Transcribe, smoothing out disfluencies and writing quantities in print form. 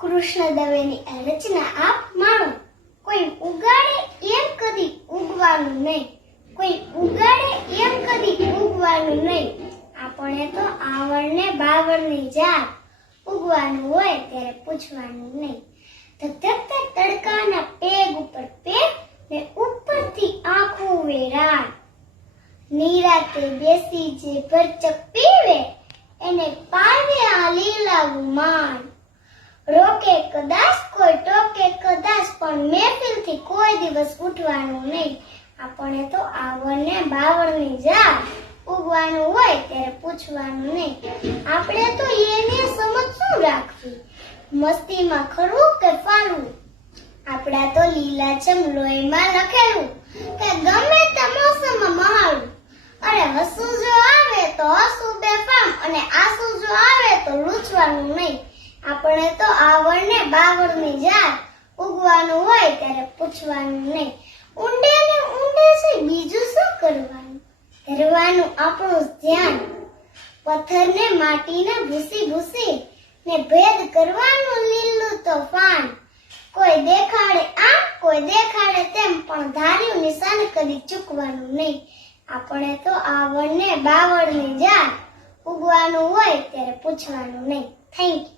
કૃષ્ણ દવેની આ રચના આપ માણો. કોઈ ઉગાડે એમ કદી ઉગવાનું નહીં, કોઈ ઉગાડે એમ કદી ઉગવાનું નહીં. આપણે તો આવડને બાવળની જાત, ઉગવાનું હોય ત્યારે પૂછવાનું નહીં. ધગધગતા તડકાના પેગ ઉપર પેગ ને ઉપરથી આખું વેરાણ. નિરાતે બેસી જે ભરચક પીવે એને પાવે આ લીલાવું માન. રોકે કદાચ કોઈ ટોકે કદાચ પણ મહેફિલથી કોઈ દિવસ ઉઠવાનું નહીં. આપણે તો આવડને બાવળની જાત, ઉગવાનું હોય ત્યારે પૂછવાનું નહીં. આપણે તો એને સમજ શું રાખવી, મસ્તીમાં ખરવું કે ફાલવું. આપણા તો લીલાછમ લોહીમાં લખેલું કે ગમે તે મોસમમાં મહાલું. અરે હસવું જો આવે તો હસવું બેફામ, અને આંસુ જો આવે તો લૂછવાનું નહીં. આપણે તો આવડને બાવળની જાત, ઉગવાનું હોય ત્યારે પૂછવાનું નહીં. ઊંડે ને ઊંડે છે બીજું શું કરવાનું, ધરવાનું આપણું ધ્યાન. પથ્થરને માટીને ભૂસી ભૂસી ને ભેદ કરવાનું લીલું તોફાન. કોઈ દેખાડે આમ કોઈ દેખાડે તેમ, પણ ધાર્યું નિશાન કદી ચૂકવાનું નહીં. આપણે તો આવડને બાવળની જાત, ઉગવાનું હોય ત્યારે પૂછવાનું નહીં. Thank you.